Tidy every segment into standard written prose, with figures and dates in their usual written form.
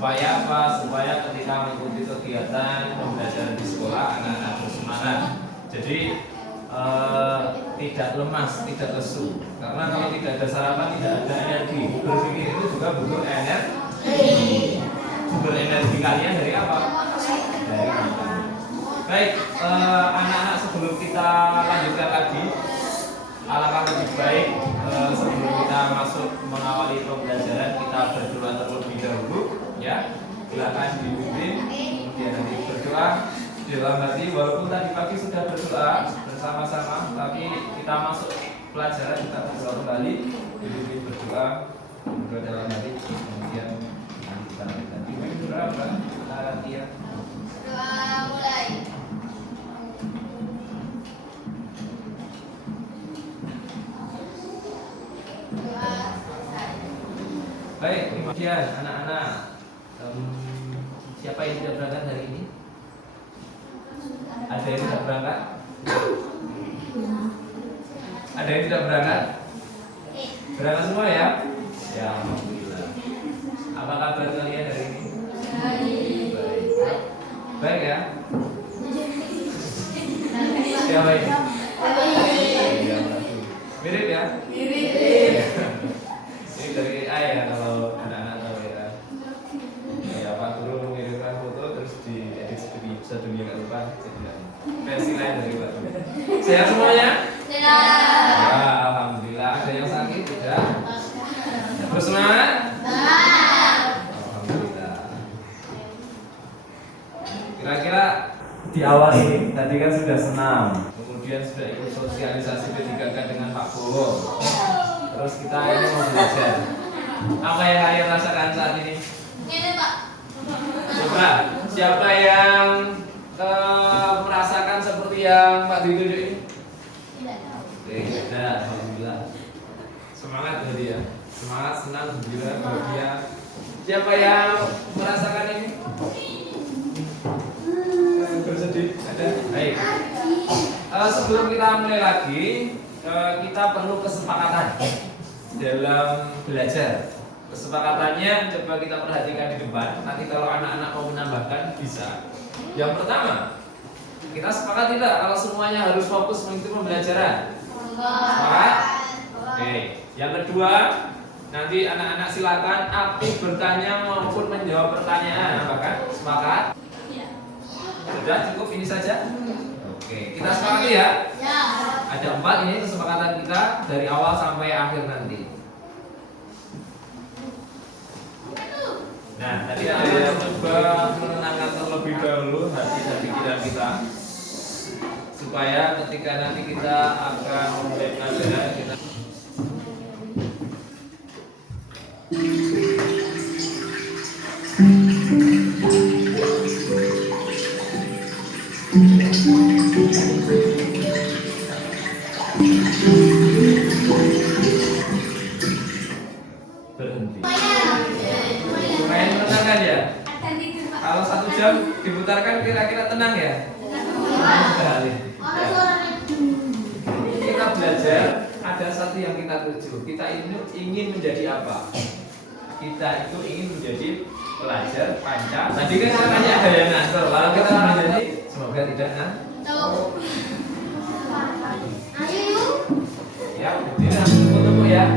Supaya apa? Supaya ketika mengikuti kegiatan pembelajaran di sekolah anak-anak bersemangat. Jadi tidak lemas, tidak lesu. Karena kalau tidak ada sarapan tidak ada energi. Berpikir itu juga butuh energi. Sumber energi kalian dari apa? Dari makan. Baik, anak-anak sebelum kita lanjutkan lagi, alangkah lebih baik sebelum kita masuk mengawali pembelajaran kita berdoa terlebih dahulu, ya. Silakan dipimpin, kemudian nanti berdoa dalam hati. Walaupun tadi pagi sudah berdoa bersama-sama, tapi kita masuk pelajaran kita berdoa kembali, dipimpin berdoa dalam hati, kemudian nanti kita lanjutkan. Berapa? Iya. Doa mulai. Doa selesai. Baik, kemudian anak-anak, siapa yang tidak berangkat hari ini? Ada yang tidak berangkat? Ada yang tidak berangkat? Berangkat semua ya? Ya, alhamdulillah. Apa kabar kalian hari ini? Baik. Baik ya? Siapa ini? Iya, mirip ya? Mirip. Ini dari ayah kalau anak-anak tahu ya. Ya, Pak Guru mengirimkan foto terus diedit sedemikian rupa jadi versi lain dari Pak Guru. Sehat semuanya? Sehat. Ya, alhamdulillah. Ada yang sakit tidak? Terus semangat? Alhamdulillah. Kira-kira di awal ini tadi kan sudah senam, kemudian sudah ikut sosialisasi P3K dengan Pak Bowo. Terus kita ini mau belajar. Apa yang kalian rasakan saat ini? Ini Pak. Coba, siapa yang merasakan seperti yang Pak Dwi tunjuk ini? Tidak tahu. Tidak, alhamdulillah. Semangat tadi ya. Semangat, senang, gembira, bahagia. Siapa yang merasakan ini? Bersedih? Ada? Baik. Sebelum kita mulai lagi, kita perlu kesepakatan dalam belajar. Kesepakatannya coba kita perhatikan di depan. Nanti kalau anak-anak mau menambahkan bisa. Yang pertama, kita sepakat tidak kalau semuanya harus fokus mengikuti pembelajaran? Sepakat? Oke. Yang kedua, nanti anak-anak silakan aktif bertanya maupun menjawab pertanyaan. Apakah sepakat? Sudah cukup ini saja? Oke, kita sepakati ya. Ya. Ada 4 ini kesepakatan kita dari awal sampai akhir nanti. Nah, tadi ada yang coba menenangkan terlebih dahulu hati dan pikiran kita supaya ketika nanti kita akan memulai pelajaran kita berhenti. Main menenangkan ya. Kalau 1 jam diputarkan kira-kira tenang ya. Sekali. Kita belajar ada satu yang kita tuju. Kita ini ingin menjadi apa? Kita itu ingin menjadi pelajar panca. Tadi kan katanya ada yang ngantor. Lalu kita menjadi semoga tidak Tahu. Ayo yuk. Ya, tidak tunggu ya.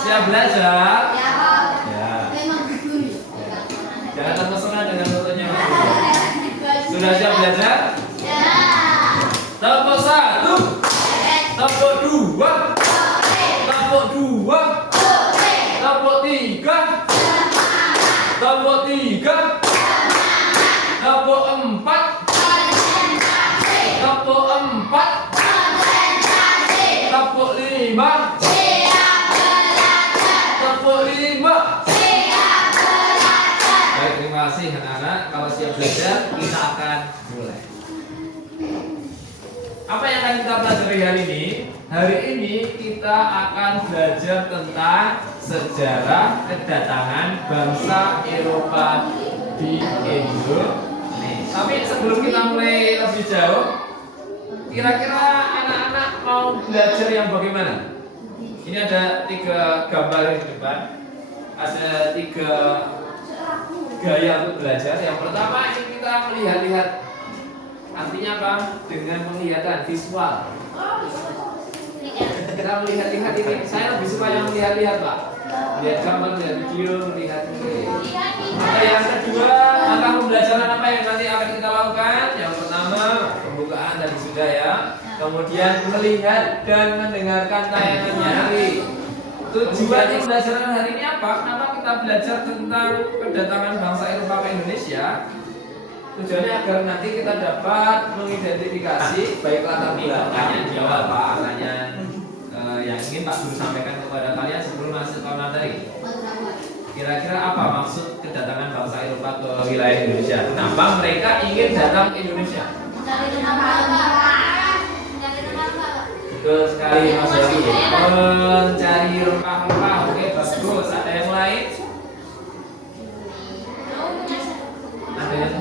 Siap belajar? Ya. Jangan terpesona dengan fotonya. Sudah siap belajar? Tepuk 1, tepuk 2, tepuk 2, tepuk 3, tepuk 3, tepuk 4, tepuk 4, tepuk 5, tepuk 5. Baik, terima kasih anak-anak. Kalau siap belajar, kita akan mulai. Apa yang akan kita pelajari hari ini? Hari ini kita akan belajar tentang sejarah kedatangan bangsa Eropa di Indonesia. Tapi sebelum kita mulai lebih jauh, kira-kira anak-anak mau belajar yang bagaimana? Ini ada 3 gambar di depan. Ada 3 gaya untuk belajar. Yang pertama ini kita melihat-lihat. Artinya apa? Dengan penglihatan visual. Kita melihat-lihat ini. Saya lebih suka yang melihat-lihat, Pak. Lihat gambar, lihat video, lihat ini. Maka yang kedua, langkah pembelajaran apa yang nanti akan kita lakukan? Yang pertama, pembukaan tadi sudah ya. Kemudian melihat dan mendengarkan tayangannya hari. Tujuan pembelajaran hari ini apa? Kenapa kita belajar tentang kedatangan bangsa Eropa ke Indonesia? Tujuannya agar nanti kita dapat mengidentifikasi baik latar belakangnya di awal Pak, pertanyaan yang ingin Pak Guru sampaikan kepada kalian sebelum masuk ke materi. Kira-kira apa maksud kedatangan bangsa Eropa ke wilayah Indonesia? Kenapa mereka ingin datang ke Indonesia? Betul sekali Mas Yogi. Mencari rempah-rempah. Oke, bagus. Ada yang lain? Ada yang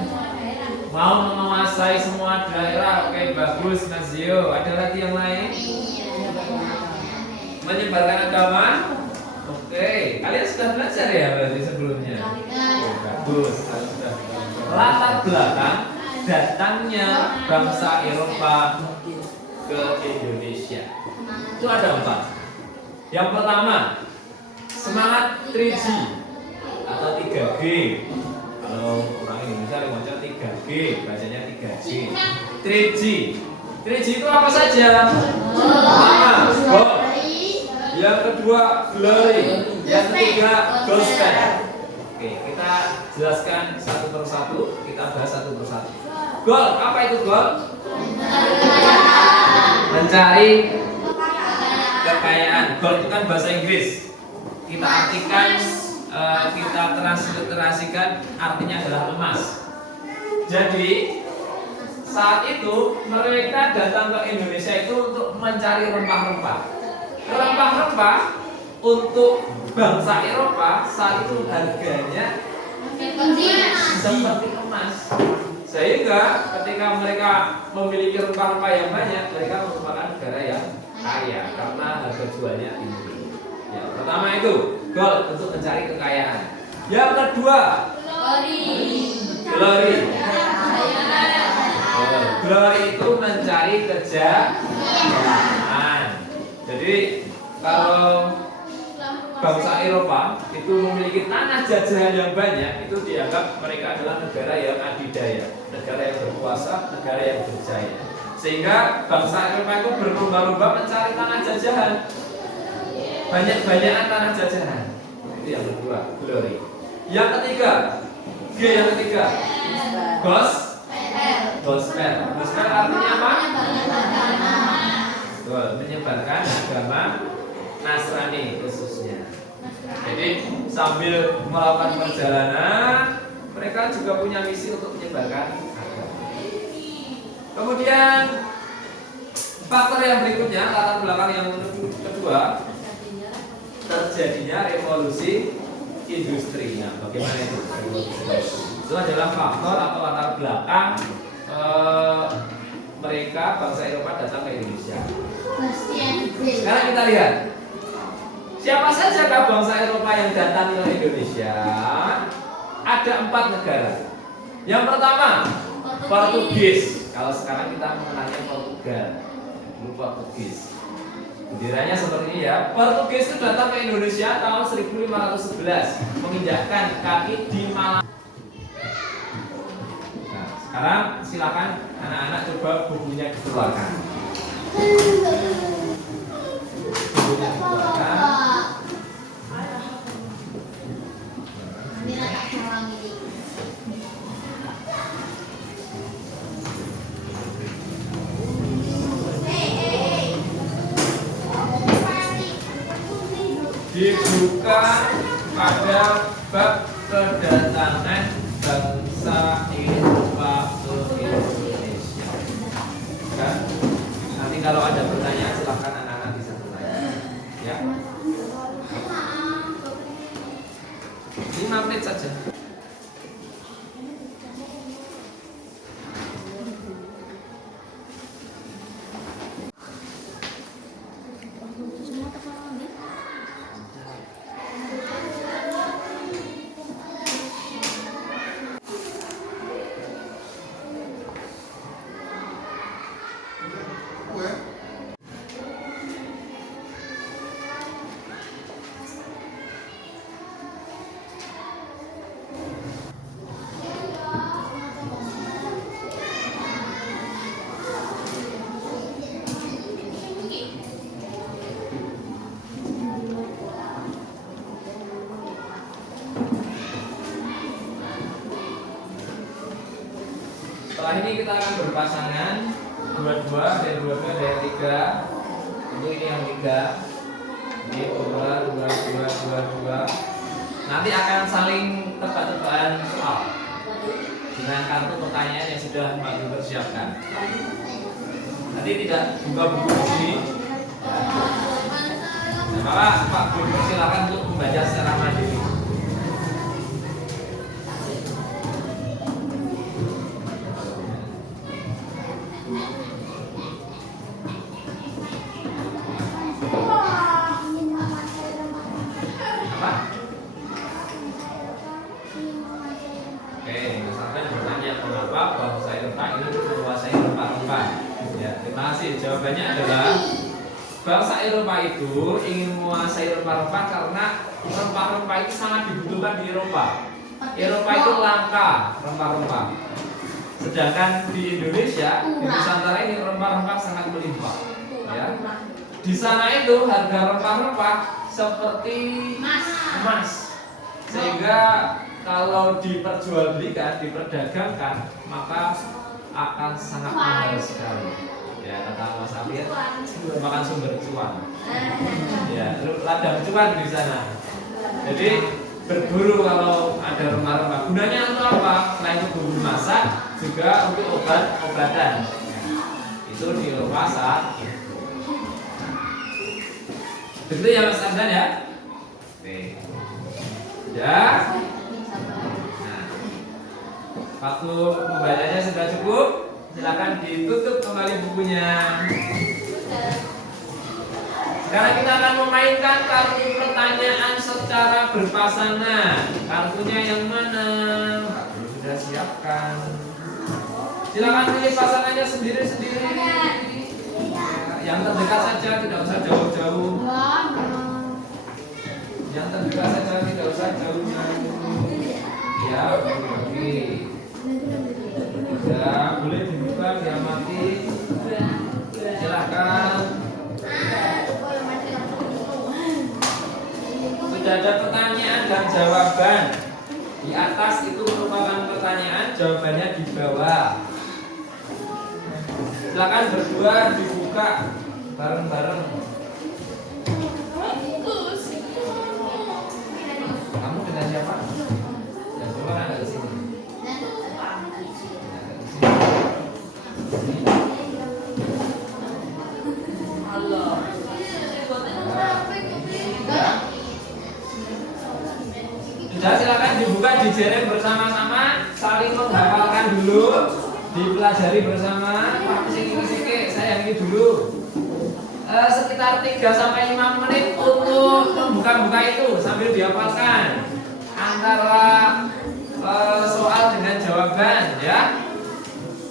mau menguasai semua daerah. Oke, bagus Mas Zio. Ada lagi yang lain? Menyebarkan agama. Oke, kalian sudah belajar ya berarti sebelumnya? Bagus. Latar belakang datangnya bangsa Eropa ke Indonesia itu ada 4. Yang pertama, semangat 3G atau 3G. Kalau orang Indonesia baca 3G, bacanya 3G. 3G. 3G itu apa saja? Pertama, God. Yang kedua, glory. Yang ketiga, gospel. Oke, kita jelaskan satu persatu. Kita bahas satu persatu. Goal, apa itu goal? Mencari kekayaan. Gold itu kan bahasa Inggris. Kita artikan, kita transliterasikan artinya adalah emas. Jadi saat itu mereka datang ke Indonesia itu untuk mencari rempah-rempah. Rempah-rempah untuk bangsa Eropa saat itu harganya seperti emas. Sehingga ketika mereka memiliki rempah-rempah yang banyak, mereka merupakan negara yang kaya karena harga jualnya tinggi. Ya, pertama itu gold untuk mencari kekayaan. Yang kedua, glory. Glory itu mencari kejayaan. Jadi kalau bangsa Eropa itu memiliki tanah jajahan yang banyak, itu dianggap mereka adalah negara yang adidaya, negara yang berkuasa, negara yang berjaya. Sehingga bangsa Eropa itu berlomba-lomba mencari tanah jajahan, banyak-banyakan tanah jajahan. Itu yang kedua, glory. Yang ketiga, G yang ketiga, gospel. Gospel artinya apa? Betul, menyebarkan agama Nasrani khususnya. Jadi sambil melakukan perjalanan, mereka juga punya misi untuk menyebarkan agama. Kemudian faktor yang berikutnya, latar belakang yang kedua, terjadinya revolusi industri. Nah, bagaimana itu? Itu adalah faktor atau latar belakang mereka bangsa Eropa datang ke Indonesia. Sekarang kita lihat. Siapa saja bangsa Eropa yang datang ke Indonesia? Ada 4 negara. Yang pertama, Portugis. Kalau sekarang kita mengenalnya Portugal, dulu Portugis. Benderanya seperti ini ya. Portugis itu datang ke Indonesia tahun 1511, menginjakkan kaki di Malang. Nah, sekarang silakan anak-anak coba bukunya dikeluarkan. Bukunya dikeluarkan. Dibuka pada bab kedatangan bangsa Eropa ke Indonesia. Kan? kalau ada pertanyaan silakan anak-anak bisa bertanya. Ya. 5 menit saja. Setelah ini kita akan berpasangan dua-dua dan dua-dua dari 3. Untuk ini yang 3. Ini 2. Nanti akan saling tebak-tebakan soal dengan kartu pertanyaan yang sudah Pak Guru persiapkan. Nanti tidak buka buku di sini. Nah, maka Pak Guru persilakan untuk membaca secara mandiri. Jawabannya adalah bangsa Eropa itu ingin menguasai rempah-rempah karena rempah-rempah itu sangat dibutuhkan di Eropa. Eropa itu langka rempah-rempah. Sedangkan di Indonesia, di Nusantara ini rempah-rempah sangat melimpah. Ya. Di sana itu harga rempah-rempah seperti emas. Sehingga kalau diperjualbelikan, diperdagangkan, maka akan sangat mahal sekali. Ya, kata Mas Amir, merupakan sumber cuan. Ya, ladang cuan di sana. Jadi berburu kalau ada rempah-rempah. Gunanya untuk apa? Selain untuk bumbu masak, juga untuk obat-obatan. Itu di pasar. Begitu ya Mas Amdan ya? Oke. Ya. Nah, waktu membacanya sudah cukup. Silakan ditutup kembali bukunya. Sekarang kita akan memainkan kartu pertanyaan secara berpasangan. Kartunya yang mana? Pak Guru sudah siapkan. Silakan pilih pasangannya sendiri-sendiri. Yang terdekat saja, tidak usah jauh-jauh. Yang terdekat saja, tidak usah jauh-jauh. Ya, oke. Ya, boleh dibuka, diamati. Silakan. Sudah ada pertanyaan dan jawaban. Di atas itu merupakan pertanyaan, jawabannya di bawah. Silakan berdua dibuka bareng-bareng. Kamu dengan siapa? Yang keluar ada di sini. Sudah, silakan dibuka, dijereng bersama-sama, saling menghafalkan dulu, dipelajari bersama. Saya yang ini dulu. Sekitar 3-5 menit untuk membuka-buka itu sambil dihafalkan antara soal dengan jawaban, ya.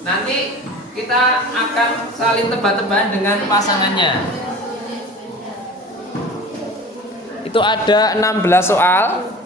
Nanti kita akan saling tebak-tebakan dengan pasangannya. Itu ada 16 soal.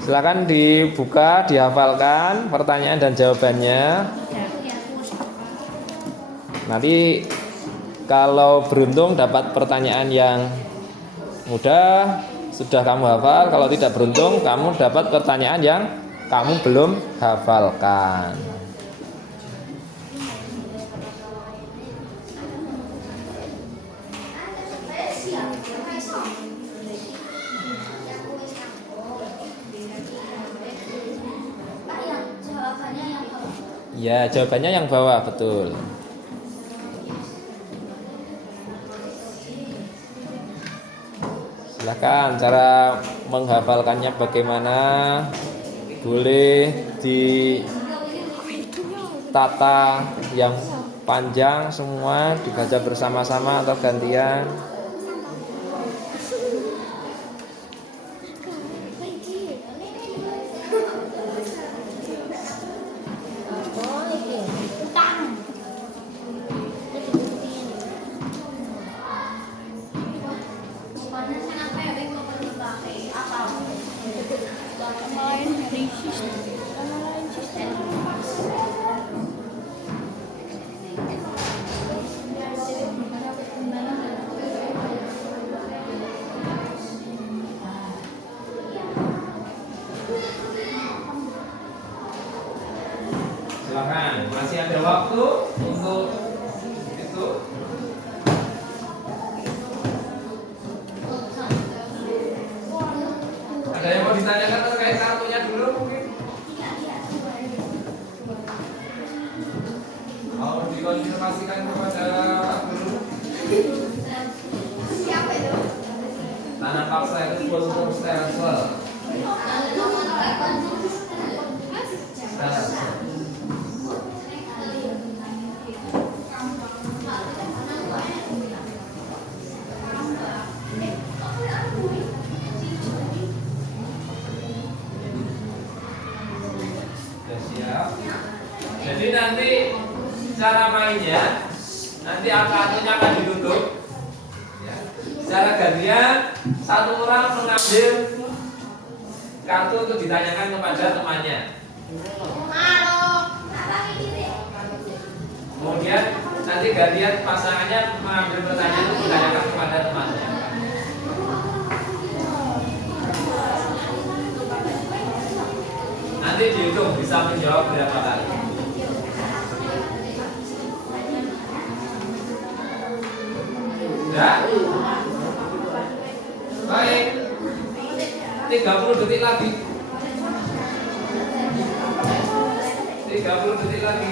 Silakan dibuka, dihafalkan pertanyaan dan jawabannya. Nanti kalau beruntung dapat pertanyaan yang mudah, sudah kamu hafal. Kalau tidak beruntung, kamu dapat pertanyaan yang kamu belum hafalkan. Ya, jawabannya yang bawah, betul. Silakan cara menghafalkannya bagaimana? Boleh ditata yang panjang semua dibaca bersama-sama atau gantian. Silakan, masih ada waktu untuk itu. Ada yang mau ditanyakan terkait kartunya dulu mungkin? Mau dikonfirmasikan kepada guru? Siapa itu? Tanah paksa itu full stelsel. Sudah siap? Jadi nanti cara mainnya, nanti kartunya akan ditutup. Ya. Secara gantian, satu orang mengambil kartu untuk ditanyakan kepada temannya. Kemudian nanti gantian pasangannya mengambil pertanyaan untuk ditanyakan kepada temannya. Nanti dihitung bisa menjawab berapa kali. Ya? Baik. 30 detik lagi. 30 detik lagi.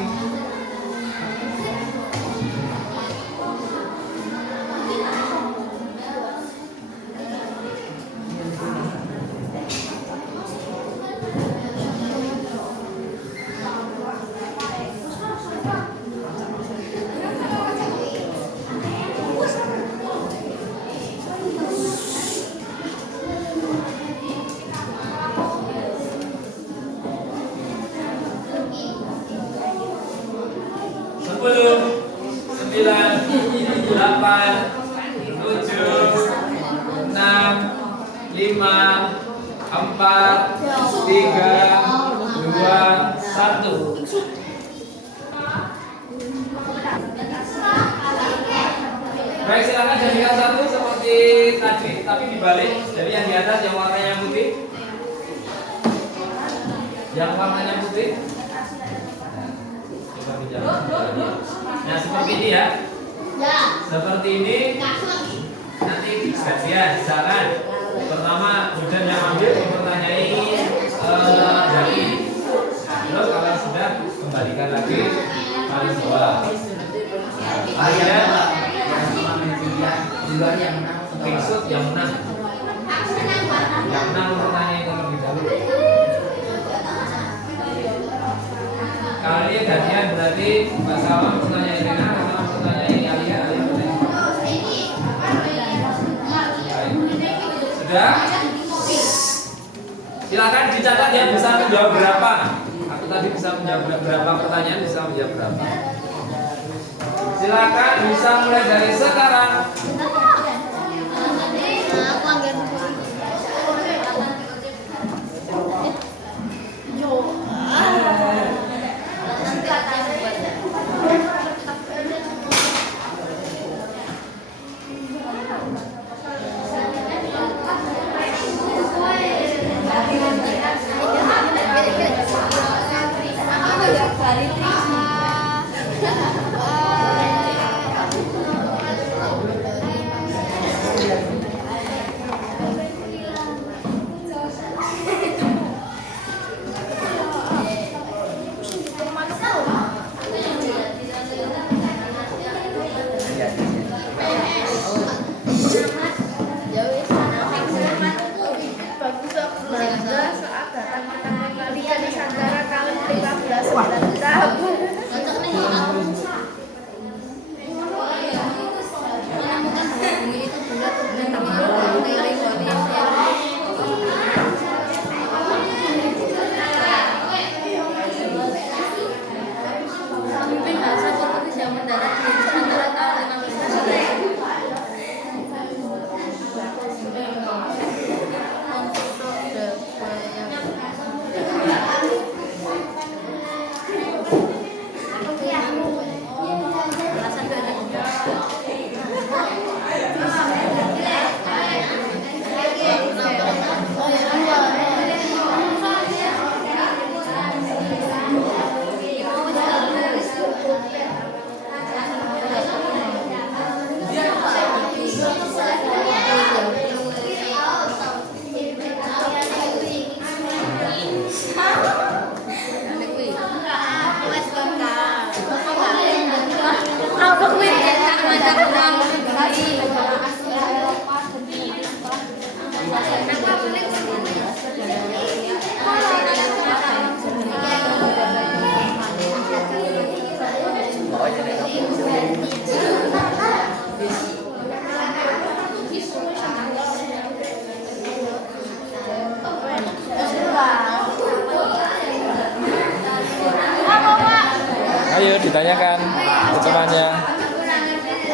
Sepuluh, 9, 8, 7, 6, 5, 4, 3, 2, 1. Baik, silakan jadikan satu seperti tadi, tapi dibalik. Jadi yang di atas yang warnanya putih, yang warnanya putih. Coba dijalan. Nah, seperti ini ya. Seperti ini. Nanti gantian, misalkan pertama Hujan yang ambil mempertanyai Jaki. Terus kalau sudah kembalikan lagi paling bawah. Kemudian yang menang Kingsut yang menang. Yang menang mempertanyai terlebih dahulu. Kalau ini gantian berarti Mbak Salma mempertanyai Rena, Rena mempertanyai Alia, Alia mempertanyai. Sudah? Silakan dicatat ya, bisa menjawab berapa. Aku tadi bisa menjawab berapa pertanyaan, bisa menjawab berapa. Silakan bisa mulai dari sekarang. pemimpin bangsa Portugis yang mendarat di Indonesia antara tahun 1512. Ayo ditanyakan ke temannya.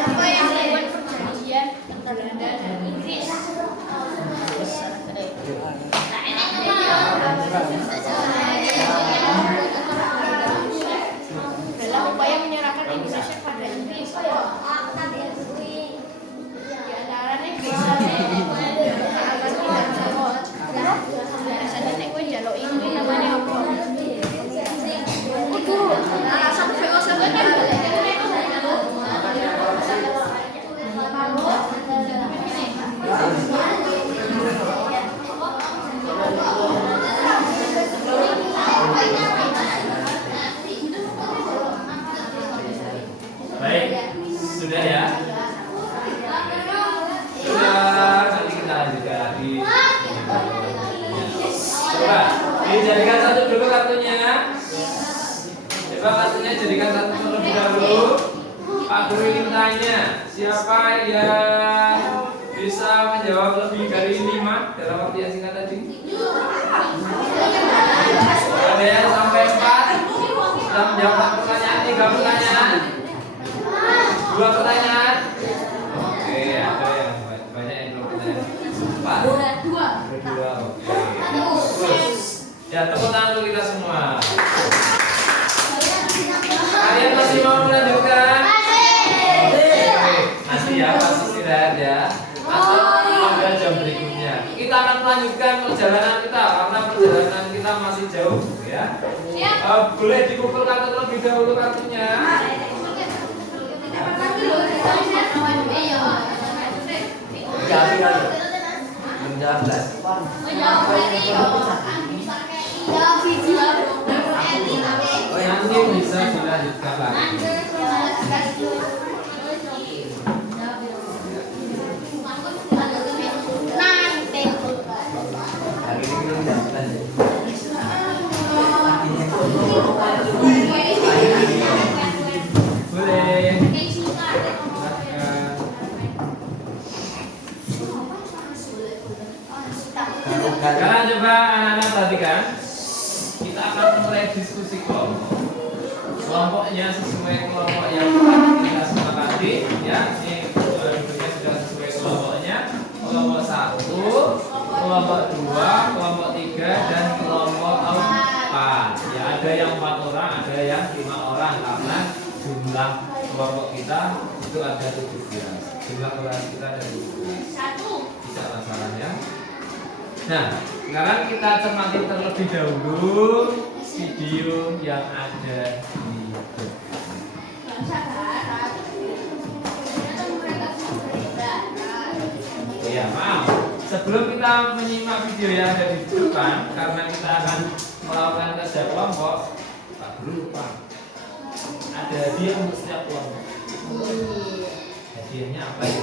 Apa yang membuat perjanjian Belanda dan Inggris? Dalam upaya menyerahkan Indonesia pada Inggris. Di antaranya biasanya nek kowe njaluk Inggris namanya apa? Itu alasan VOC kan Baik, sudah ya? Sudah, nanti kita lanjutkan lagi. Coba, dijadikan satu dulu kartunya. Coba kartunya jadikan satu terlebih dahulu. Pak Guru ingin tanya, siapa yang bisa menjawab lebih dari 5 dalam waktu yang singkat tadi? Ada yang sampai 4? Kita menjawab pertanyaan, 3 pertanyaan. 2 pertanyaan. Oke, ada yang banyak yang belum pertanyaan. 4? Dua. Oke. Terus, ya tepuk tangan untuk kita semua. Kalian masih mau melanjutkan? Oke, nanti ya pas istirahat ya. Atau pada jam berikutnya. Kita akan melanjutkan perjalanan kita karena perjalanan kita masih jauh ya. Boleh dikumpulkan terlebih dahulu kartunya. Nanti bisa dilanjutkan lagi. Boleh. Sekarang coba anak-anak perhatikan. Kita akan mulai diskusi kelompok. Kelompoknya sesuai kelompok yang kita sepakati ya. Ini bentuknya sudah sesuai kelompoknya. Kelompok 1, kelompok 2, kelompok 3 dan kelompok 4. Ya ada yang 4 orang, ada yang 5 orang karena jumlah kelompok kita itu ada 17. Jumlah kelas kita ada 17. Tidak masalah ya. Nah, sekarang kita cermati terlebih dahulu video yang ada di depan. Ya, maaf. Sebelum kita menyimak video yang ada di depan, karena kita akan melakukan kerja kelompok, Pak Guru lupa. Ada hadiah untuk setiap kelompok. Hadiahnya apa ya?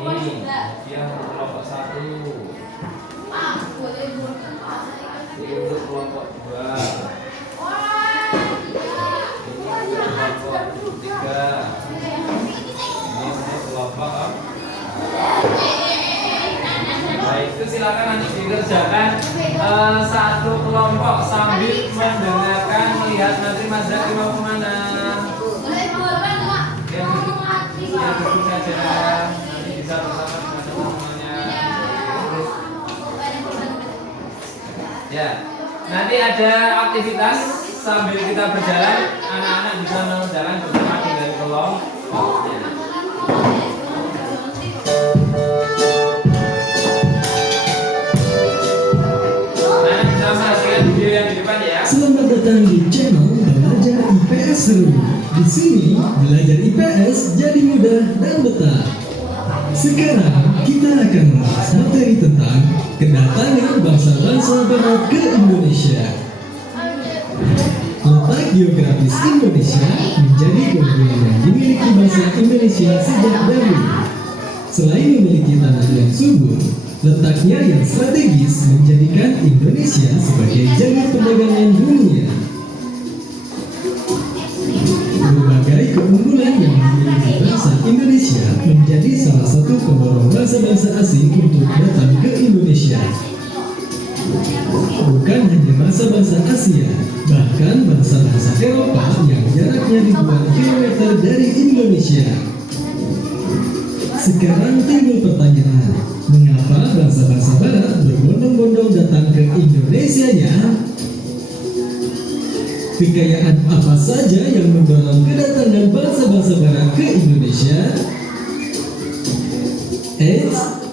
Ini hadiah untuk kelompok 1. Ini untuk kelompok 2. Ini untuk kelompok 3. Baik, itu silakan nanti dikerjakan satu kelompok sambil mendengarkan, melihat nanti Mas Zaki mau kemana. Ya duduk saja, nanti bisa bersama dengan teman-temannya. Ya, nanti ada aktivitas sambil kita berjalan, anak-anak bisa berjalan bersama dengan kelompoknya. Nah, kita perhatikan video yang di depan ya. Selamat datang di channel Belajar IPS Seru. Di sini belajar IPS jadi mudah dan betah. Sekarang kita akan membahas materi tentang kedatangan bangsa-bangsa Barat ke Indonesia. Letak geografis Indonesia menjadi keunggulan yang dimiliki bangsa Indonesia sejak dahulu. Selain memiliki tanah yang subur, letaknya yang strategis menjadikan Indonesia sebagai jalur perdagangan dunia. Berbagai keunggulan yang dimiliki bangsa Indonesia menjadi salah satu pemborong bangsa-bangsa asing untuk datang ke Indonesia. Bukan hanya bangsa-bangsa Asia, bahkan bangsa-bangsa Eropa yang jaraknya ribuan kilometer dari Indonesia. Sekarang timbul pertanyaan, mengapa bangsa-bangsa Barat berbondong-bondong datang ke Indonesia ya? Kekayaan apa saja yang mendorong kedatangan bangsa-bangsa Barat ke Indonesia?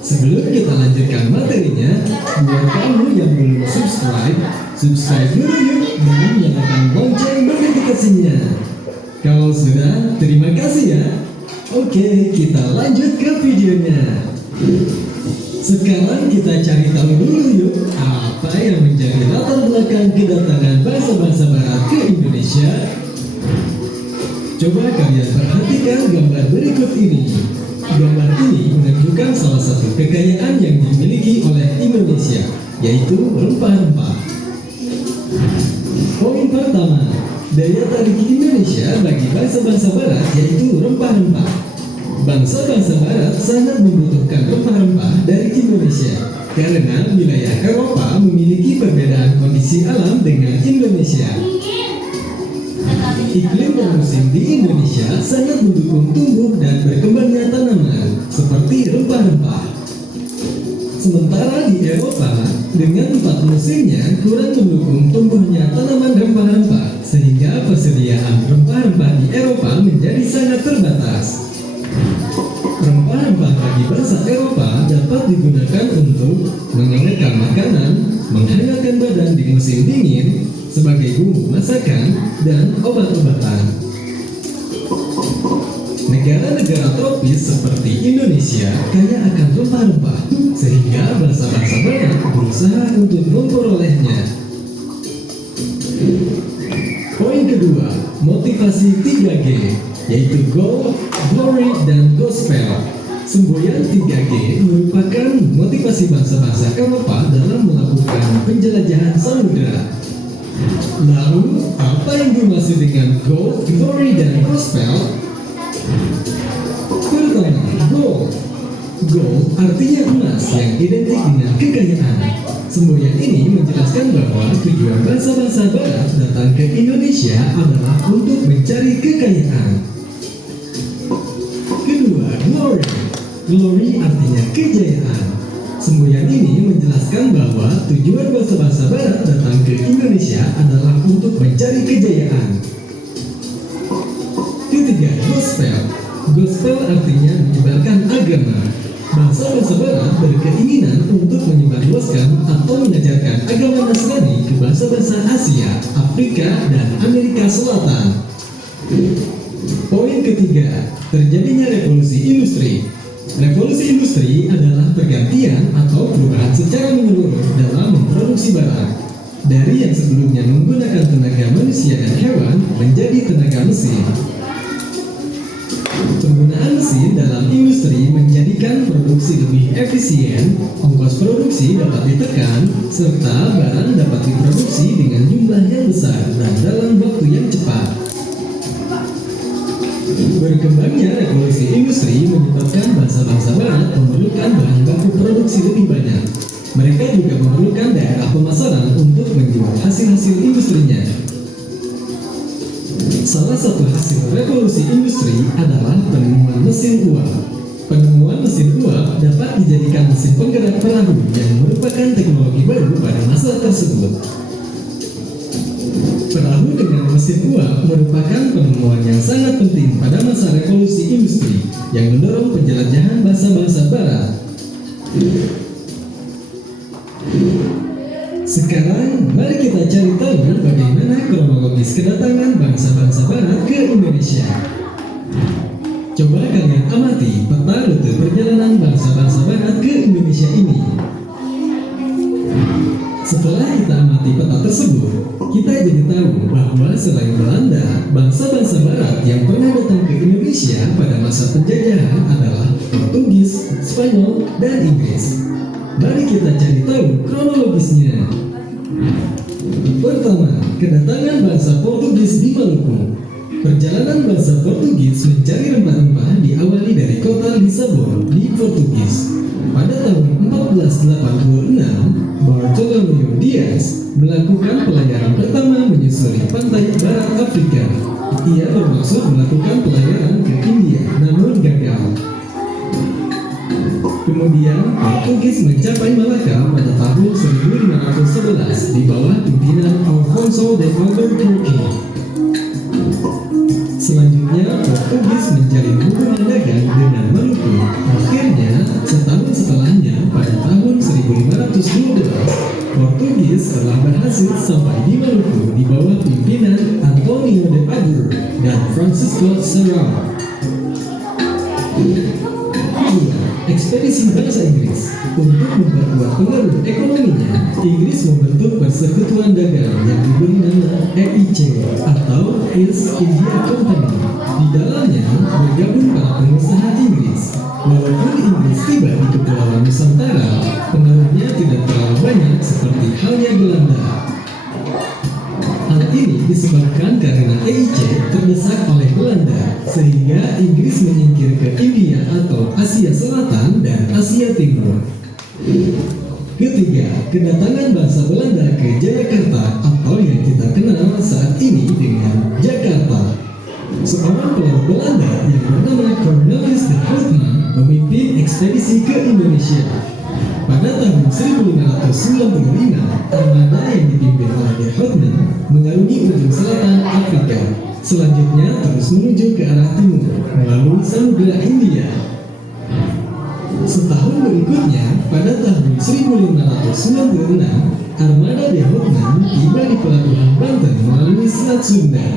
Sebelum kita lanjutkan materinya, buat kamu yang belum subscribe dulu yuk dan nyalakan lonceng notifikasinya. Kalau sudah, terima kasih ya. Oke, kita lanjut ke videonya. Sekarang kita cari tahu dulu yuk, apa yang menjadi latar belakang kedatangan bangsa-bangsa Barat ke Indonesia. Coba kalian perhatikan gambar berikut ini. Gambar ini menunjukkan salah satu kekayaan yang dimiliki oleh Indonesia, yaitu rempah-rempah. Poin pertama, daya tarik Indonesia bagi bangsa-bangsa Barat yaitu rempah-rempah. Bangsa-bangsa Barat sangat membutuhkan rempah-rempah dari Indonesia karena wilayah Eropa memiliki perbedaan kondisi alam dengan Indonesia. Iklim dan musim di Indonesia sangat mendukung tumbuh dan berkembangnya tanaman seperti rempah-rempah. Sementara di Eropa, dengan 4 musimnya kurang mendukung tumbuhnya tanaman rempah-rempah, sehingga persediaan rempah-rempah di Eropa menjadi sangat terbatas. Rempah-rempah bagi bangsa Eropa dapat digunakan untuk mengawetkan makanan, menghangatkan badan di musim dingin, sebagai bumbu masakan, dan obat-obatan. Negara-negara tropis seperti Indonesia kaya akan rempah-rempah, sehingga bangsa-bangsa Barat berusaha untuk memperolehnya. Poin kedua, motivasi 3G, yaitu Gold, Glory, dan Gospel. Semboyan 3G merupakan motivasi bangsa-bangsa Eropa dalam melakukan penjelajahan samudera. Lalu, apa yang dimaksud dengan Gold, Glory, dan Gospel? Pertama, Gold. Gold artinya emas yang identik dengan kekayaan. Semboyan ini menjelaskan bahwa tujuan bangsa-bangsa Barat datang ke Indonesia adalah untuk mencari kekayaan. Kedua, Glory. Glory artinya kejayaan. Semboyan ini menjelaskan bahwa tujuan bangsa-bangsa Barat datang ke Indonesia adalah untuk mencari kejayaan. Ketiga, Gospel. Gospel artinya menyebarkan agama. Bangsa-bangsa Barat berkeinginan untuk menyebarluaskan atau mengajarkan agama Nasrani ke bangsa-bangsa Asia, Afrika, dan Amerika Selatan. Poin ketiga, terjadinya revolusi industri. Revolusi industri adalah pergantian atau perubahan secara menyeluruh dalam memproduksi barang. Dari yang sebelumnya menggunakan tenaga manusia dan hewan menjadi tenaga mesin. Penggunaan mesin dalam industri menjadikan produksi lebih efisien, ongkos produksi dapat ditekan, serta barang dapat diproduksi dengan jumlah yang besar dan dalam waktu yang cepat. Berkembangnya revolusi industri menyebabkan bangsa-bangsa Barat memerlukan bahan baku produksi lebih banyak. pemasaran untuk menjual hasil-hasil industrinya. Salah satu hasil revolusi industri adalah penemuan mesin uap. Penemuan mesin uap dapat dijadikan mesin penggerak perahu yang merupakan teknologi baru pada masa tersebut. Perahu dengan mesin uap merupakan penemuan yang sangat penting pada masa revolusi industri yang mendorong penjelajahan bangsa-bangsa barat. Sekarang, mari kita cari tahu bagaimana kronologis kedatangan bangsa-bangsa barat ke Indonesia. Coba kalian amati peta rute perjalanan bangsa-bangsa barat ke Indonesia ini. Setelah kita amati peta tersebut, kita jadi tahu bahwa selain Belanda, bangsa-bangsa barat yang pernah datang ke Indonesia pada masa penjajahan adalah Portugis, Spanyol, dan Inggris. Mari kita cari tahu kronologisnya. Pertama, kedatangan bangsa Portugis di Maluku. Perjalanan bangsa Portugis mencari rempah-rempah diawali dari kota Lisabon di Portugis. Pada tahun 1486, Bartolomeu Dias melakukan pelayaran pertama menyusuri pantai barat Afrika. Ia bermaksud melakukan pelayaran ke India, namun gagal. Kemudian, Portugis mencapai Malaka pada tahun 1511 di bawah pimpinan Alfonso de Albuquerque. Selanjutnya, Portugis menjalin hubungan dagang dengan Maluku. Akhirnya, setahun setelahnya, pada tahun 1512, Portugis telah berhasil sampai di Maluku di bawah pimpinan Antonio de Agur dan Francisco Serrano. Ekspedisi bangsa Inggris. Untuk memperkuat pengaruh ekonominya, Inggris membentuk persekutuan dagang yang diberi nama EIC atau East India Company. Di dalamnya bergabung para pengusaha Inggris. Walaupun Inggris tiba di Kepulauan Nusantara, pengaruhnya tidak terlalu banyak seperti halnya Belanda. Hal ini disebabkan karena EIC terdesak oleh Belanda, sehingga Inggris menyingkir ke India atau Asia Selatan dan Asia Timur. Ketiga, kedatangan bangsa Belanda ke Jayakarta atau yang kita kenal saat ini dengan Jakarta. Seorang pelaut Belanda yang bernama Cornelis de Houtman memimpin ekspedisi ke Indonesia. Pada tahun 1595, armada yang dipimpin oleh de Houtman mengarungi ujung selatan Afrika. Selanjutnya terus menuju ke arah timur melalui Samudra Hindia. Setahun berikutnya, pada tahun 1596, armada de Houtman tiba di pelabuhan Banten melalui Selat Sunda.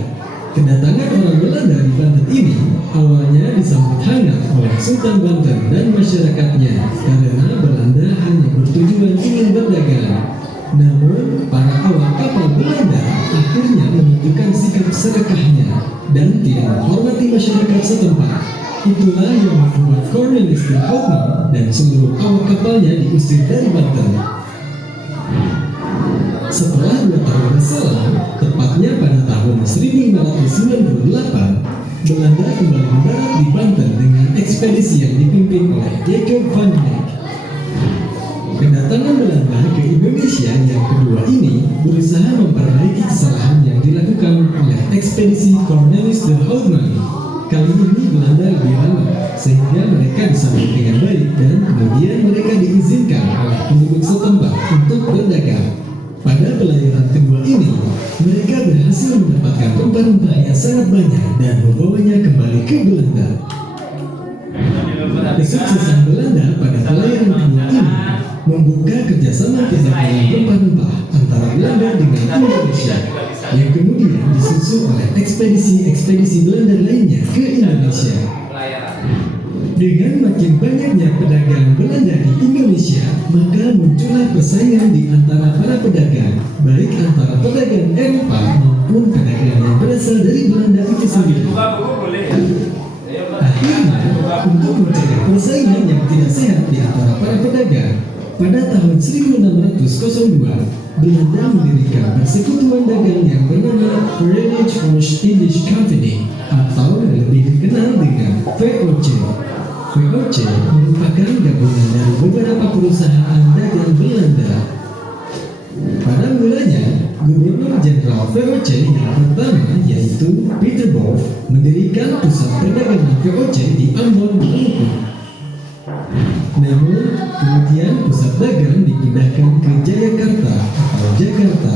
Kedatangan orang Belanda di Banten ini awalnya disambut hangat oleh Sultan Banten dan masyarakatnya karena Belanda hanya bertujuan ingin berdagang. Namun, para awak kapal Belanda akhirnya menunjukkan sikap serakahnya dan tidak menghormati masyarakat setempat. Itulah yang membuat Cornelis de Houtman dan seluruh awak kapalnya diusir dari Banten. Setelah 2 tahun berselang, tepatnya pada tahun 1598, Belanda kembali mendarat di Banten dengan ekspedisi yang dipimpin oleh Jacob van Dyk. Kedatangan Belanda ke Indonesia yang kedua ini berusaha memperbaiki kesalahan yang dilakukan oleh ekspedisi Cornelis de Houtman. Kali ini Belanda lebih lama, sehingga mereka disambut dengan baik dan kemudian mereka diizinkan oleh penduduk setempat untuk berdagang. Pada pelayaran kedua ini, mereka berhasil mendapatkan rempah-rempah yang sangat banyak dan membawanya kembali ke Belanda. Kesuksesan Belanda pada pelayaran kedua ini membuka kerjasama perdagangan rempah-rempah antara Belanda dengan Indonesia, yang kemudian disusul oleh ekspedisi-ekspedisi Belanda lainnya ke Indonesia. Dengan makin banyaknya pedagang Belanda di Indonesia, maka muncullah persaingan di antara para pedagang, baik antara pedagang Eropa maupun pedagang yang berasal dari Belanda itu sendiri. Akhirnya, untuk mencegah persaingan yang tidak sehat di antara para pedagang, pada tahun 1602, Belanda mendirikan persekutuan dagang yang bernama Verenigd Oost-Indisch Company atau lebih dikenal dengan VOC. VOC merupakan gabungan dari beberapa perusahaan dagang Belanda. jenderal VOC yang pertama yaitu Peter Both mendirikan pusat perdagangan VOC di Ambon, Maluku. Namun, kemudian pusat dagang dipindahkan ke Jayakarta atau Jakarta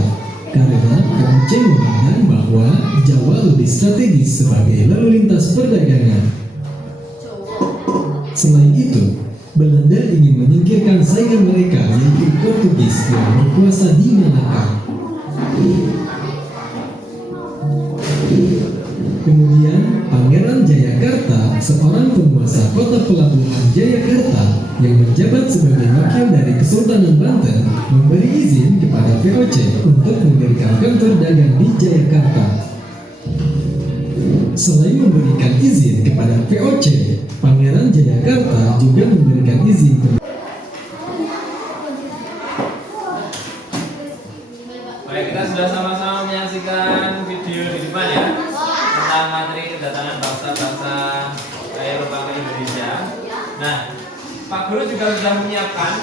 karena VOC memandang bahwa Jawa lebih strategis sebagai lalu lintas perdagangan. Selain itu, Belanda ingin menyingkirkan saingan mereka yaitu Portugis yang berkuasa di Malaka. Kemudian Pangeran Jayakarta, seorang penguasa kota pelabuhan Jayakarta yang menjabat sebagai wakil dari Kesultanan Banten, memberi izin kepada VOC untuk mendirikan kantor dagang di Jayakarta. Selain memberikan izin kepada VOC, Pangeran Jayakarta juga memberikan izin Baik, kita sudah sama-sama menyaksikan video di depan ya tentang materi kedatangan bangsa-bangsa Eropa ke Indonesia. Nah, Pak Guru juga sudah menyiapkan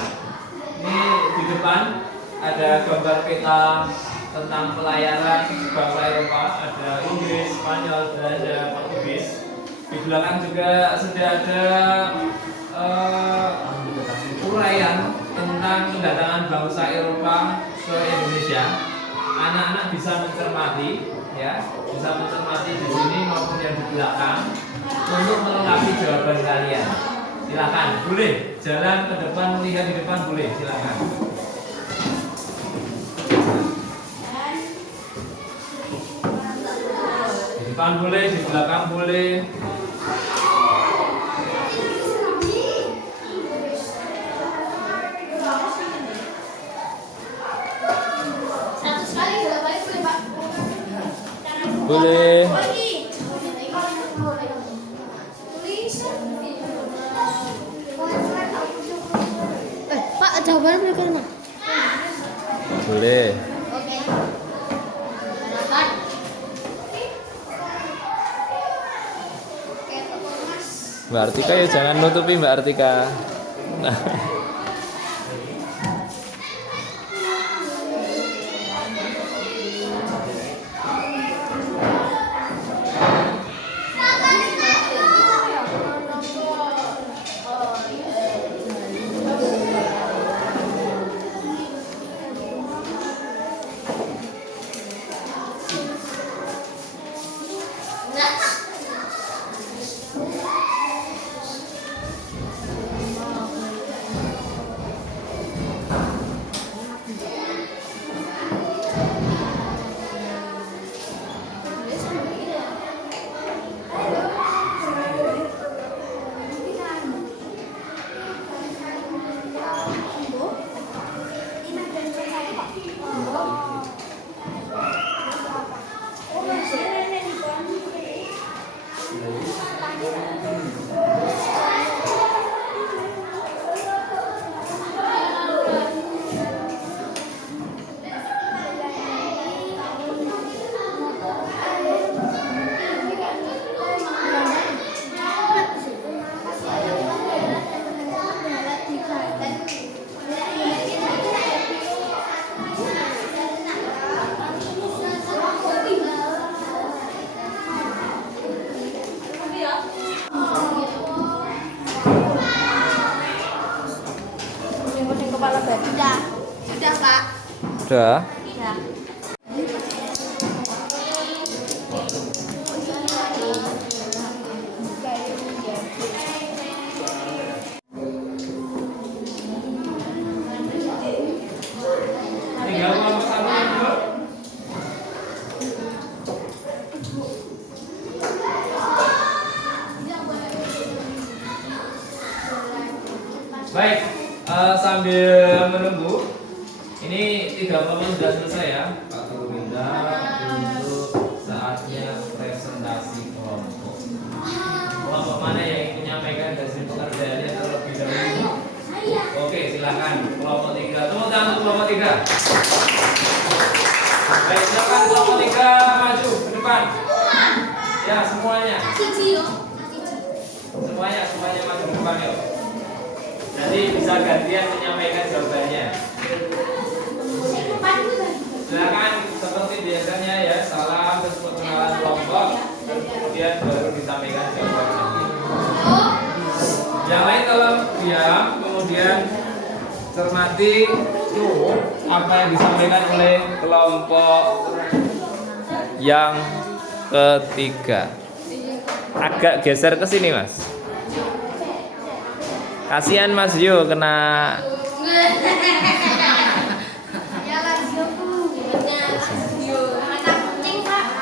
ini di depan ada gambar peta tentang pelayaran bangsa Eropa, ada Inggris, Spanyol, Belanda, Portugis. Di belakang juga sudah ada uraian tentang kedatangan bangsa Eropa ke Indonesia. Anak-anak bisa mencermati, ya, bisa mencermati di sini maupun yang di belakang untuk melengkapi jawaban kalian. Silakan, boleh jalan ke depan, melihat di depan boleh, silakan. Di depan boleh, di belakang boleh. Satu sekali boleh Pak. Boleh. Pak, jawabannya boleh ke mana? Boleh. Oke. Mbak Artika ya jangan nutupi Mbak Artika. Sudah Pak. Udah. Sudah. Tinggal kelompok satu yang dua. Baik, sambil menunggu, ini 3 kelompok sudah selesai ya, Pak Guru minta untuk saatnya presentasi kelompok. Kelompok mana yang ingin menyampaikan hasil pekerjaannya terlebih dahulu? Oke, silakan kelompok 3. Tepuk tangan untuk kelompok 3. Baik, silakan kelompok 3 maju ke depan. Ya, semuanya. Semuanya maju ke depan yuk. Nanti bisa gantian menyampaikan jawabannya. Silakan seperti biasanya ya salam terus perkenalan kelompok terus kemudian baru disampaikan jawabannya. Yang lain kalau diam kemudian cermati apa yang disampaikan oleh Kelompok yang ketiga. Agak geser ke sini, Mas. Kasihan Mas Yo kena.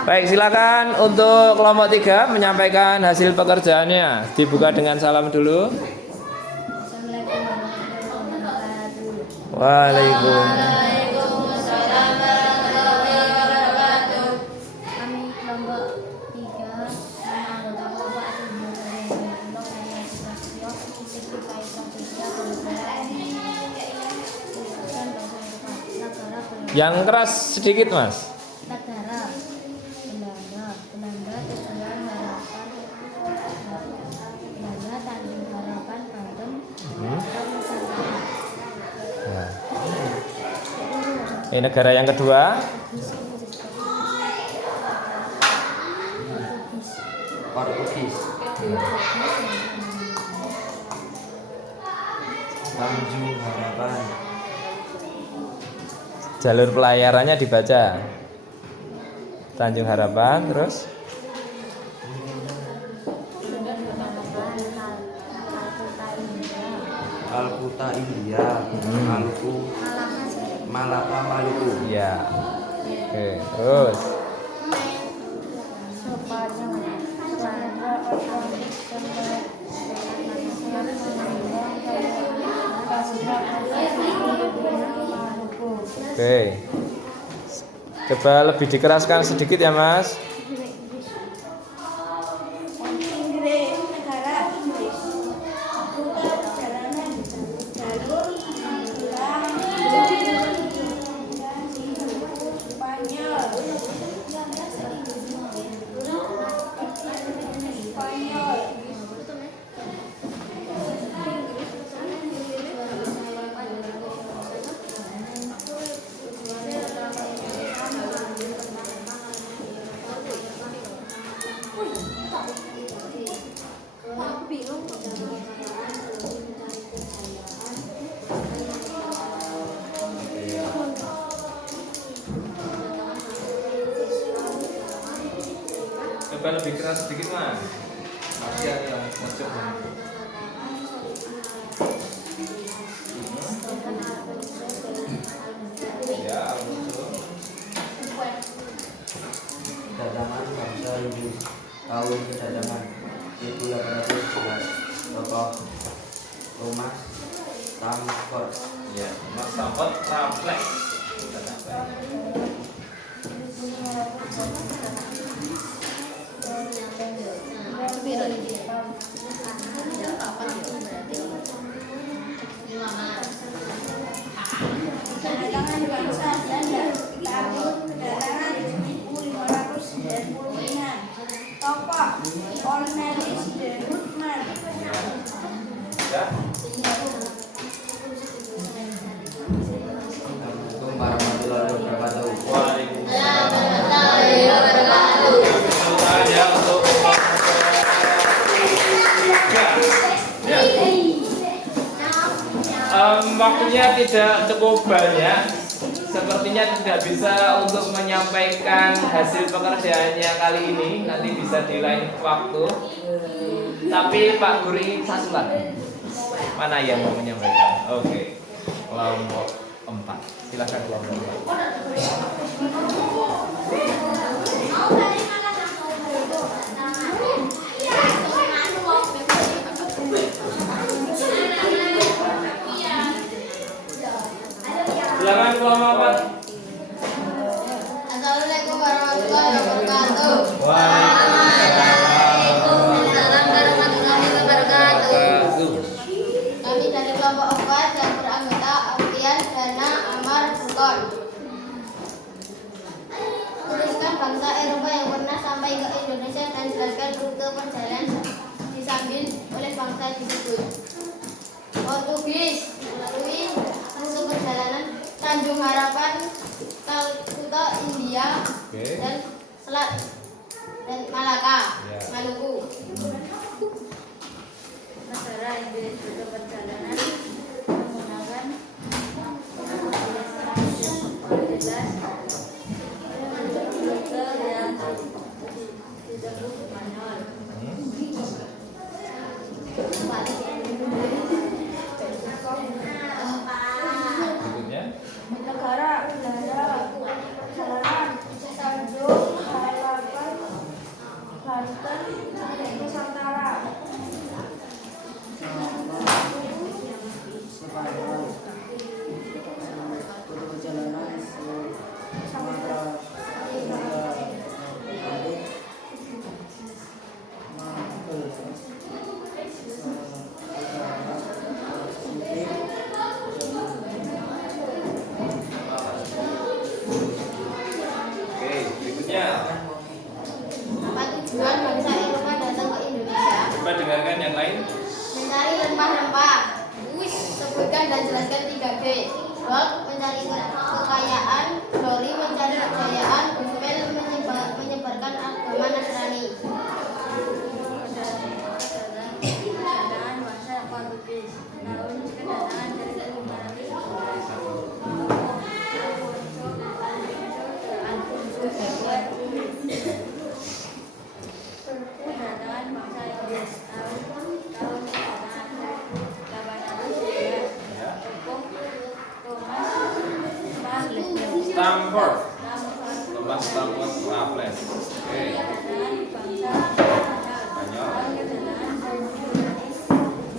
Baik, silakan untuk kelompok 3 menyampaikan hasil pekerjaannya. Dibuka dengan salam dulu. Waalaikumsalam. Waalaikumsalam warahmatullahi wabarakatuh. Kami kelompok 3 anggota kelompok Atribusi dari Kelompok Hanya Siswa Siswi Kaisar Sosial Yang keras sedikit, Mas. Negara Belanda tujuan harapan Belanda Tanjung Harapan Banten Nusantara. Ya. Ini negara yang kedua. Portugis. Tanjung Harapan. Jalur pelayarannya dibaca Tanjung Harapan, terus Kalkuta India. Maluku. Malaka Maluku. ya. Oke, terus oke. Coba lebih dikeraskan sedikit ya, Mas. Inggris, negara Inggris. Rute perjalanan jalur Spanyol. Coba lebih keras sedikit Mas. Masih ada masuk. Ya, betul. Kedatangan bangsa Inggris. Tahun kedatangan 1811. Tokoh Thomas Stamford. Ya, Mas Stamford Raffles. Kedatangan bangsa Belanda tahun kedatangan 1596. Tokoh Cornelis de Houtman. Ya. Assalamualaikum warahmatullahi wabarakatuh. Waalaikumsalam. Ya, untuk ya. Waktunya tidak cukup banyak. Sepertinya tidak bisa untuk menyampaikan hasil pekerjaannya kali ini. Nanti bisa di lain waktu. Tapi Pak Guru ingin satu lagi. Mana yang mau menyampaikan? Oke. Kelompok 4. Silakan kelompok 4. Silakan kelompok 4. Assalamualaikum warahmatullahi wabarakatuh. Waalaikumsalam warahmatullahi wabarakatuh. wabarakatuh. Kami dari kelompok 4 yang beranggota Oktian, Dana, Amar, Buton. Tuliskan bangsa Eropa yang pernah sampai ke Indonesia dan jelaskan rute perjalanan disambil oleh bangsa tersebut. Portugis melalui rute perjalanan Tanjung Harapan, Kalkuta, India. Indonesia Oke. dan Selat dan Malaka, Ya. Maluku. Negara Inggris butuh perjalanan menggunakan jelas rute yang ditempuh Spanyol. Berikutnya. Negara udara perjalanan Tanjung Harapan Banten Nusantara. Oke, berikutnya. Apa tujuan bangsa Eropa datang ke Indonesia? Coba dengarkan yang lain. Mencari rempah-rempah. Sebutkan dan jelaskan 3G. Gold mencari kekayaan, glory mencari kejayaan, gospel menyebarkan agama Nasrani. Kedatangan bangsa Portugis tahun kedatangan 1512. Kedatangan bangsa Inggris tahun kedatangan 1811. Hukum Thomas Stamford. Stamford. Thomas Raffles. Oke. Kedatangan bangsa Spanyol tahun kedatangan 1919.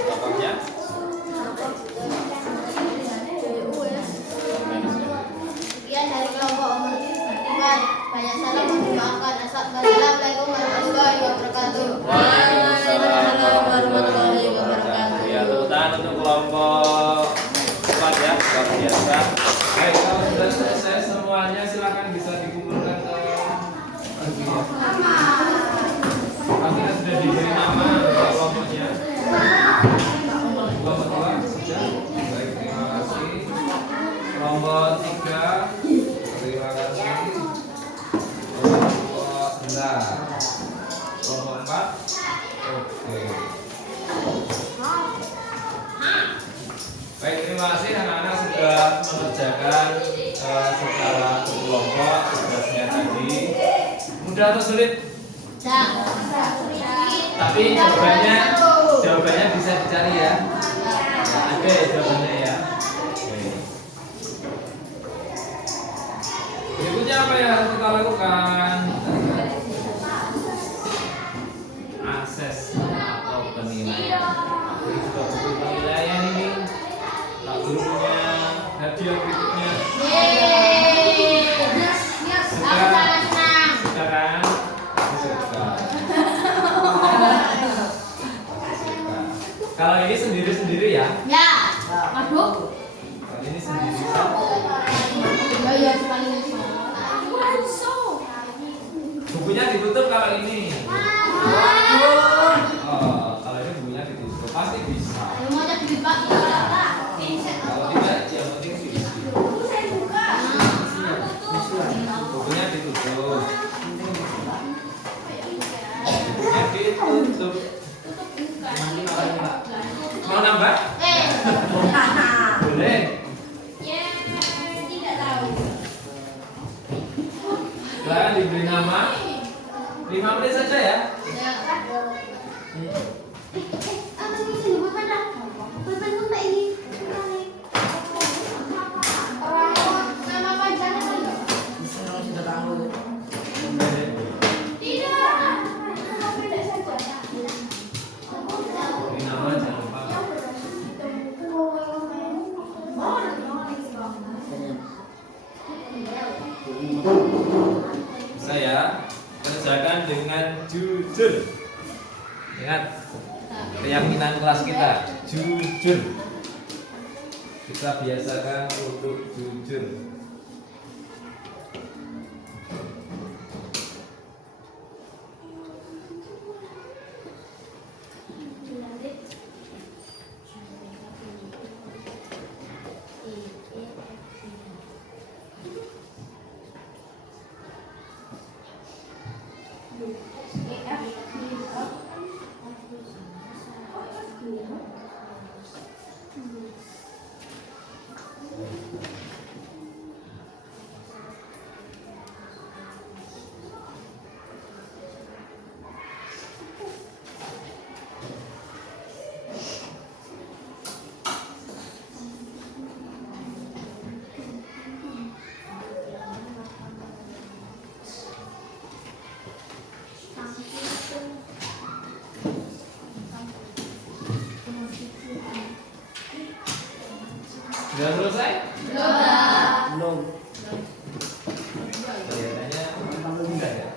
Tokohnya. Sekian dari kelompok umur 4. Banyak salam mohon dimaafkan. Assalamualaikum warahmatullahi wabarakatuh. Waalaikumsalam warahmatullahi wabarakatuh. Ya, tepuk tangan untuk kelompok 4 ya, luar biasa. Baik, kalau sudah selesai semuanya silakan bisa dikumpulkan ke Akhirnya sudah diberi nama untuk kelompoknya. Kelompok 2 sudah. Baik, terima kasih. Kelompok 3 terima kasih. Kelompok sebentar. Kelompok 4. Oke. Baik, terima kasih anak-anak sudah mengerjakan secara kelompok tugasnya tadi. Mudah atau sulit? Tapi jawabannya bisa dicari ya. Ada ya jawabannya ya. Oke. Berikutnya apa yang harus kita lakukan? Akses atau penilaian. Ini juga butuh penilaian ini. Tak gurunya hadiah berikutnya. Sudah kan? Sudah. Kalau ini sendiri-sendiri ya. Ya. Masuk. Kalau ini sendiri. Ya paling Bukunya ditutup kalau ini. Oh, kalau ini bukunya ditutup pasti bisa. Kalau tidak, yang penting diisi. Bukunya ditutup. Bukunya ditutup. Mau nambah? Boleh. Silakan diberi nama. 5 menit saja ya. Beri nama jangan lupa. Saya kerjakan dengan jujur. Ingat keyakinan kelas kita, jujur. Kita biasakan untuk jujur. Sudah selesai? Belum. Kelihatannya enggak ya?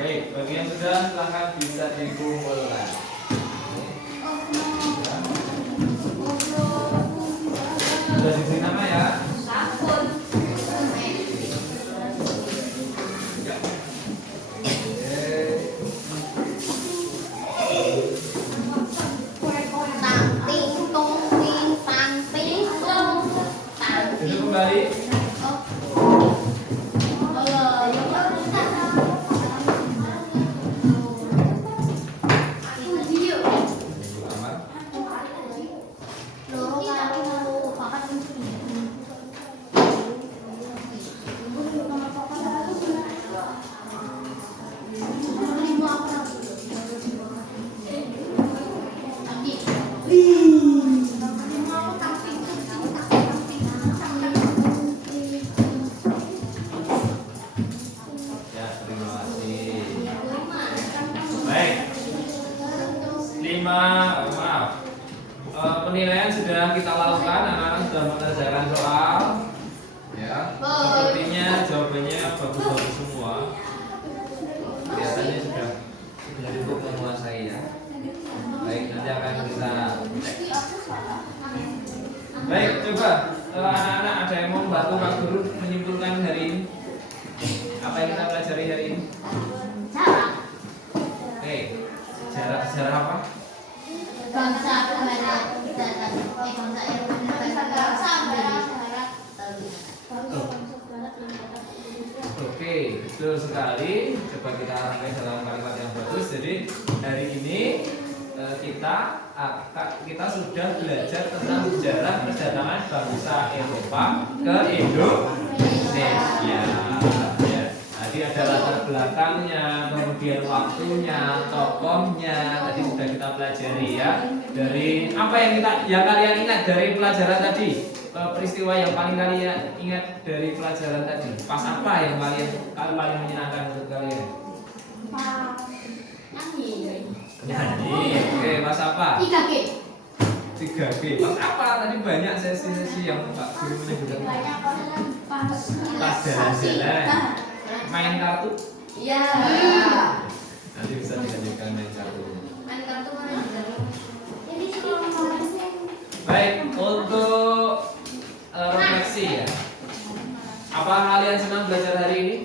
Baik, bagi yang sudah silahkan bisa dikumpulkan. Sudah diberi nama ya? Ya. Tang ting tung ting tang ting tung tang Duduk ting. kembali. Selamat. Ya, terima kasih. Baik. 5, maaf. Penilaian sudah kita lakukan, anak-anak sudah mengerjakan soal. Ya. Sepertinya jawabannya bagus-bagus semua. Kelihatannya sudah cukup menguasai ya. Baik, nanti akan kita cek. Baik, coba anak-anak ada yang mau membantu Pak Guru menyimpulkan hari ini? Apa yang kita pelajari hari ini? Oke, sejarah apa? Bangsa Barat dan bangsa Oke, betul sekali. Coba kita rangkai dalam kalimat yang bagus. Jadi hari ini kita sudah belajar tentang sejarah kedatangan bangsa Eropa ke Indonesia. Ya. Tadi ada latar belakangnya, kemudian waktunya, tokohnya. Tadi sudah kita pelajari ya. Dari apa yang kalian ingat dari pelajaran tadi? Peristiwa yang paling kalian ingat dari pelajaran tadi? Pas apa yang paling menyenangkan untuk kalian? Nyanyi. Oke, pas apa? 3G. 3G. Pas apa? Tadi banyak sesi-sesi yang Pak Guru menyebutkan. Pas jalan-jalan. Main kartu? Iya. Nanti bisa dilanjutkan main kartu. Main kartu mana juga? Baik, untuk refleksi ya. Apa kalian senang belajar hari ini?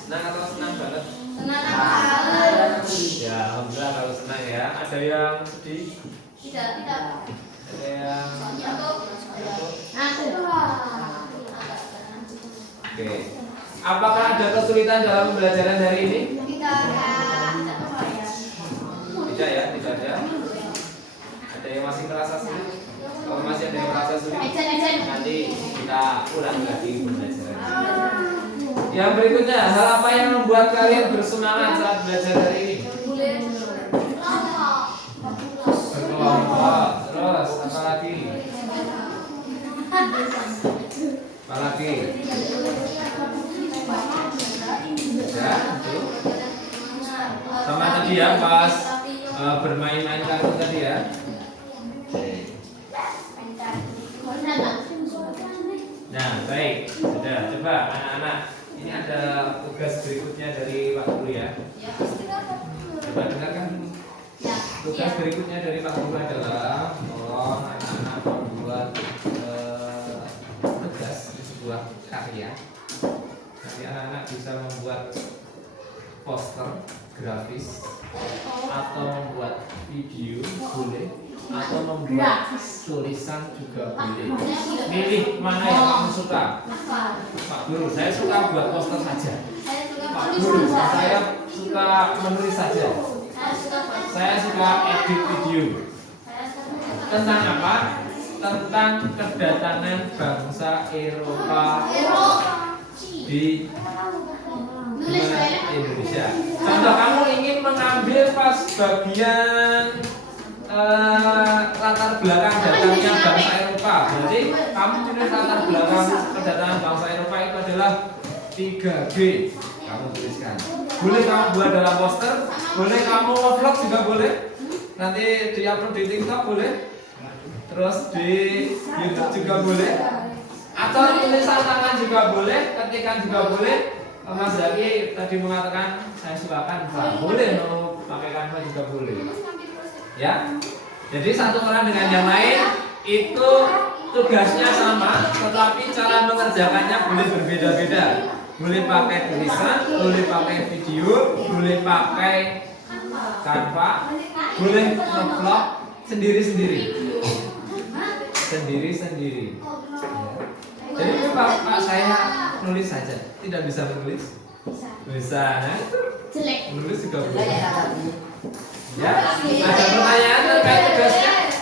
Senang atau senang banget? Senang banget. Ya, alhamdulillah kalau senang ya. Ada yang sedih? Tidak. Ada yang Oke. Apakah ada kesulitan dalam pembelajaran hari ini? Tidak ya, tidak ada. Ada yang masih merasa sulit? Kalau masih ada yang merasa sulit, nanti kita ulang lagi pembelajaran. Yang berikutnya, hal apa yang membuat kalian bersemangat saat belajar hari ini? Berkelompok. Terus apa lagi? Apa lagi? tadi ya pas bermain-main kartu tadi ya. Nah, baik, sudah. Coba anak-anak, ini ada tugas berikutnya dari Pak Guru ya. Coba dengarkan dulu. Tugas berikutnya dari Pak Guru adalah tolong anak-anak membuat tugas sebuah karya. Nanti anak-anak bisa membuat poster grafis atau membuat video boleh, atau membuat tulisan juga boleh. Milih mana yang kamu suka. Pak Guru, saya suka buat poster saja. Pak Guru, saya suka menulis saja. Saya suka edit video. Tentang apa? Tentang kedatangan bangsa Eropa di Indonesia. Contoh, kamu ingin mengambil pas bagian latar belakang datangnya bangsa Eropa. Berarti kamu tulis latar belakang kedatangan bangsa Eropa itu adalah 3G. Kamu tuliskan. Boleh kamu buat dalam poster, boleh kamu vlog juga boleh. Nanti di-upload di TikTok boleh. Terus di YouTube juga boleh. Atau tulisan tangan juga boleh, ketikan juga boleh. Mas Zaki tadi mengatakan saya suka Canva, boleh mau pakai Canva juga boleh. Ya, jadi satu orang dengan yang lain itu tugasnya sama, tetapi cara mengerjakannya boleh berbeda-beda. Boleh pakai tulisan, boleh pakai video, boleh pakai Canva, boleh vlog sendiri-sendiri. Sendiri-sendiri. Jadi Pak, saya nulis saja, tidak bisa menulis? Bisa, nah itu Jelek. menulis juga boleh. Ya, ada pertanyaan terkait tugasnya?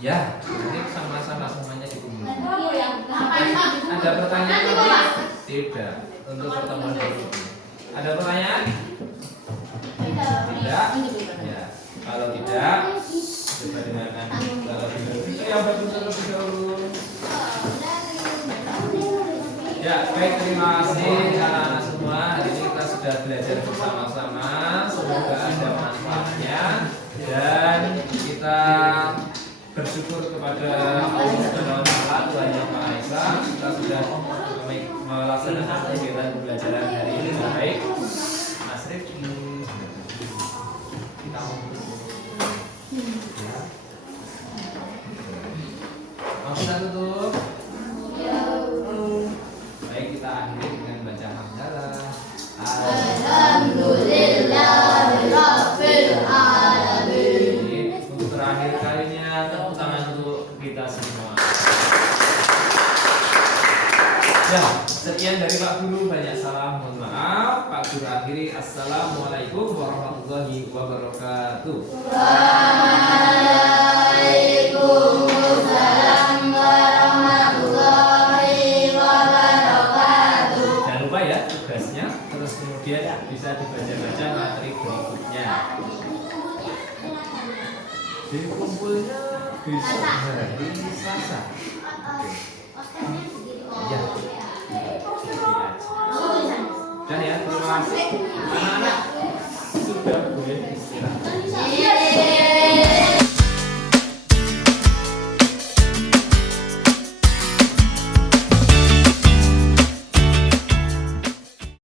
Ya, nanti sama-sama semuanya dikumpulkan. Ada pertanyaan lagi? Tidak. Untuk pertemuan berikutnya. Ada pertanyaan? Tidak. Ya, kalau tidak, coba dengarkan itu yang bagus terlebih dahulu. Ya, baik, terima kasih anak-anak semua. Hari ini kita sudah belajar bersama-sama. Semoga ada manfaatnya dan kita bersyukur kepada Allah Subhanahu wa Ta'ala, Tuhan Yang Maha Esa. Kita sudah melaksanakan kegiatan pembelajaran hari ini dengan baik. Mas Rifki, kita mau mau kita tutup. Baik, kita akhiri dengan baca hamdalah. Alhamdulillahirabbil alamin. Untuk terakhir kalinya, tepuk tangan untuk kita semua. Ya, sekian dari Pak Guru. Banyak salam, mohon maaf. Pak Guru akhiri. Assalamualaikum warahmatullahi wabarakatuh. Waalaikumsalam warahmatullahi wabarakatuh. Jangan lupa ya tugasnya, terus kemudian bisa dibaca-baca materi berikutnya. Dikumpulnya besok hari Selasa. Ya. Dan ya, terima kasih. Anak-anak sudah boleh istirahat.